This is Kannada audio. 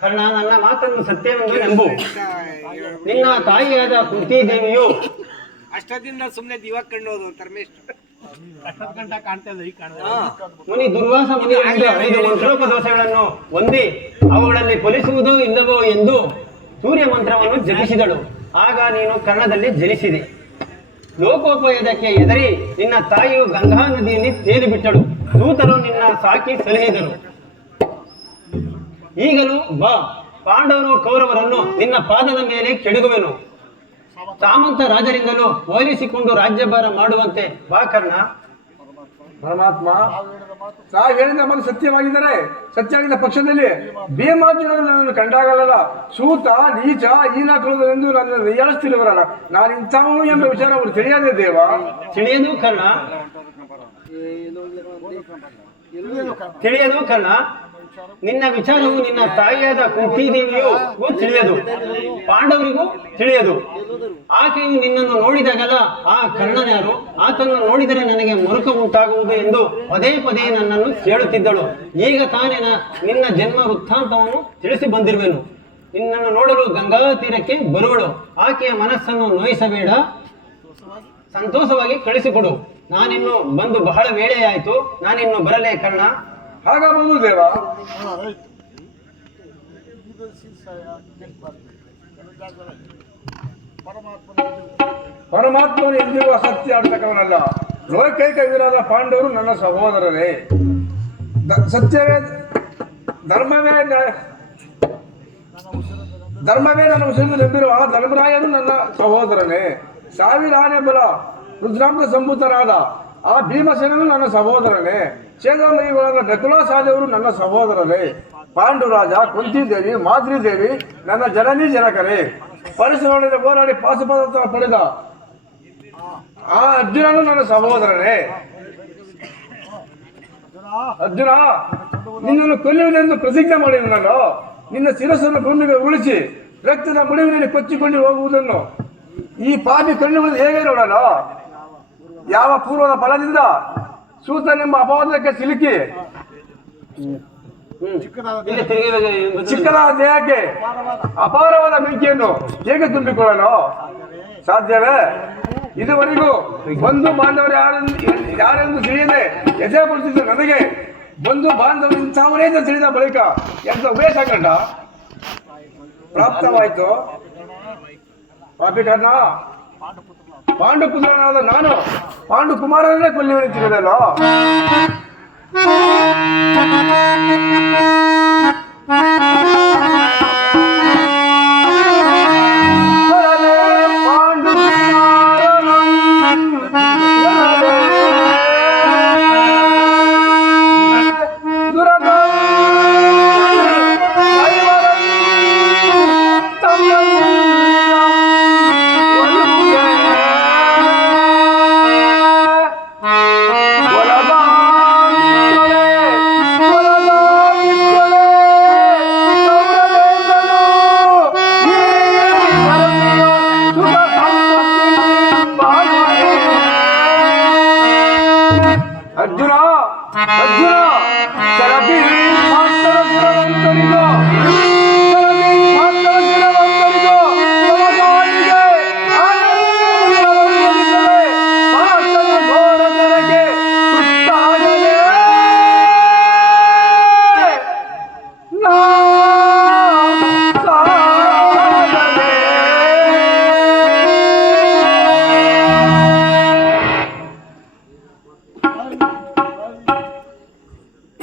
ಕರ್ಣ, ನನ್ನ ಮಾತನ್ನು ಸತ್ಯವೆಂದು ನಂಬು. ನಿನ್ನ ತಾಯಿಯಾದ ಕುಂತಿದೇವಿಯು ಅಷ್ಟದಿಂದ ಸುಮ್ಮನೆ ದಿವ ಕಂಡೋದು ಧರ್ಮೇಶ್ ಮುನಿ ದುರ್ವಾಸ ಮುನಿಗಳಿಂದ 5 ಮಂತ್ರೋಪ ದೋಷಗಳನ್ನು ಹೊಂದಿ ಅವುಗಳಲ್ಲಿ ಫಲಿಸುವುದೋ ಇಲ್ಲವೋ ಎಂದು ಸೂರ್ಯ ಮಂತ್ರವನ್ನು ಜಪಿಸಿದಳು. ಆಗ ನೀನು ಕರ್ಣದಲ್ಲಿ ಜನಿಸಿದೆ. ಲೋಕೋಪಯೋಗಕ್ಕೆ ಎದರಿ ನಿನ್ನ ತಾಯಿಯು ಗಂಗಾ ನದಿಯಲ್ಲಿ ತೇಲಿ ಬಿಟ್ಟಳು. ದೂತರು ನಿನ್ನ ಸಾಕಿ ಸಲಹಿದರು. ಈಗಲೂ ಬಾ, ಪಾಂಡವರು ಕೌರವರನ್ನು ನಿನ್ನ ಪಾದದ ಮೇಲೆ ಕೆಡಗುವೆನು. ಸಾಮಂತ ರಾಜರಿಂದಲೂ ಹೋಲಿಸಿಕೊಂಡು ರಾಜ್ಯಭಾರ ಮಾಡುವಂತೆ ಬಾ ಕರ್ಣ. ಪರಮಾತ್ಮ, ತಾವು ಹೇಳಿದ ನಮ್ಮನ್ನು ಸತ್ಯವಾಗಿದ್ದಾರೆ. ಸತ್ಯವಾಗಿದ್ದ ಪಕ್ಷದಲ್ಲಿ ಭೀಮಾರ್ಜುನನ್ನು ಕಂಡಾಗಲ್ಲ ಸೂತ ನೀಚ ಹೀನಾಕುಲದೆಂದು ನನ್ನನ್ನು ಹೇಳಿಸ್ತಿರುವರಲ್ಲ. ನಾನು ಇಂಥವನು ಎಂಬ ವಿಚಾರ ಅವರು ತಿಳಿಯದೇ ದೇವ. ತಿಳಿಯದು ಕರ್ಣ, ತಿಳಿಯದು ಕರ್ಣ. ನಿನ್ನ ವಿಚಾರವು ನಿನ್ನ ತಾಯಿಯಾದ ಕುಂತಿದೇವಿಯು ತಿಳಿಯದು, ಪಾಂಡವರಿಗೂ ತಿಳಿಯದು. ಆಕೆಯು ನಿನ್ನನ್ನು ನೋಡಿದಾಗಲ್ಲ ಆ ಕರ್ಣನ್ಯಾರು, ಆತನನ್ನು ನೋಡಿದರೆ ನನಗೆ ಮರುಕ ಉಂಟಾಗುವುದು ಎಂದು ಪದೇ ಪದೇ ನನ್ನನ್ನು ಕೇಳುತ್ತಿದ್ದಳು. ಈಗ ತಾನೇ ನಿನ್ನ ಜನ್ಮ ವೃತ್ತಾಂತವನ್ನು ತಿಳಿಸಿ ಬಂದಿರುವೆನು. ನಿನ್ನನ್ನು ನೋಡಲು ಗಂಗಾ ತೀರಕ್ಕೆ ಬರುವಳು. ಆಕೆಯ ಮನಸ್ಸನ್ನು ನೋಯಿಸಬೇಡ, ಸಂತೋಷವಾಗಿ ಕಳಿಸಿಕೊಡು. ನಾನಿನ್ನು ಬಂದು ಬಹಳ ವೇಳೆಯಾಯಿತು. ನಾನಿನ್ನು ಬರಲೇ ಕರ್ಣ. ಹಾಗಬಹುದು ದೇವ. ಪರಮಾತ್ಮನು ಎಂದಿಗೂ ಅಸತ್ಯ ಆಡ್ತಕ್ಕವನಲ್ಲ. ಲೋಕೈಕ ವೀರಾದ ಪಾಂಡವರು ನನ್ನ ಸಹೋದರರೇ. ಸತ್ಯವೇ ಧರ್ಮವೇ ನನ್ನ ಉಸಿರು ನಂಬಿರುವ ಧರ್ಮರಾಯನು ನನ್ನ ಸಹೋದರನೇ. 1000 ಆನೆ ಬಲ ರುದ್ರಾಂಶ ಸಂಭೂತರಾದ ಆ ಭೀಮಸೇನನು ನನ್ನ ಸಹೋದರನೇ. ಛೇದಮಯಿಗಳಾದ ನಕುಲಾಸಾದೇವರು ನನ್ನ ಸಹೋದರರೇ. ಪಾಂಡುರಾಜ, ಕುಂತಿದೇವಿ, ಮಾದ್ರಿದೇವಿ ನನ್ನ ಜನನಿ ಜನಕರೇ. ಪರಿಸರೊಳಗೆ ಹೋರಾಡಿ ಪಾಶುಪದಾರ್ಥ ಪಡೆದ ಆ ಅರ್ಜುನನು ನನ್ನ ಸಹೋದರನೇ. ಅರ್ಜುನ, ನಿನ್ನನ್ನು ಕೊಲ್ಲುವುದೆಂದು ಪ್ರತಿಜ್ಞೆ ಮಾಡಿದನಲ್ಲ. ನಿನ್ನ ಶಿರಸ್ಸನ್ನು ಭೂಮಿಗೆ ಉಳಿಸಿ ರಕ್ತದ ಮುಡಿವಿನಲ್ಲಿ ಕೊಚ್ಚಿಕೊಂಡು ಹೋಗುವುದನ್ನು ಈ ಪಾಪಿ ಕಣ್ಣುವುದು ಹೇಗೆ ನೋಡಲ್ಲ. ಯಾವ ಪೂರ್ವದ ಫಲದಿಂದ ಸೂತನೆಂಬ ಅಪವಾದಕ್ಕೆ ಸಿಲುಕಿ ಚಿಕ್ಕದಾದ ದೇಹಕ್ಕೆ ಅಪಾರವಾದ ಬೆಂಕಿಯನ್ನು ಹೇಗೆ ತುಂಬಿಕೊಳ್ಳಲು ಸಾಧ್ಯವೇ? ಇದುವರೆಗೂ ಬಂಧು ಬಾಂಧವರು ಯಾರೆಂದು ತಿಳಿಯದೆ ಎದೆ ಪಡಿಸಿದ ನನಗೆ ಬಂಧು ಬಾಂಧವರು ಇಂಥವರೇ ತಿಳಿದ ಬಳಿಕ ಎಂತ ಉಪದೇಶ ಕಂಡ ಪ್ರಾಪ್ತವಾಯಿತು. ಪಾಪಿ ಕರ್ಣ, ಪಾಂಡುಪುತ್ರನಾದ ನಾನು ಪಾಂಡು ಕುಮಾರನೇ ಕೊಲ್ಲಿವನಿತ್ತಿರುವುದಲ್ಲ.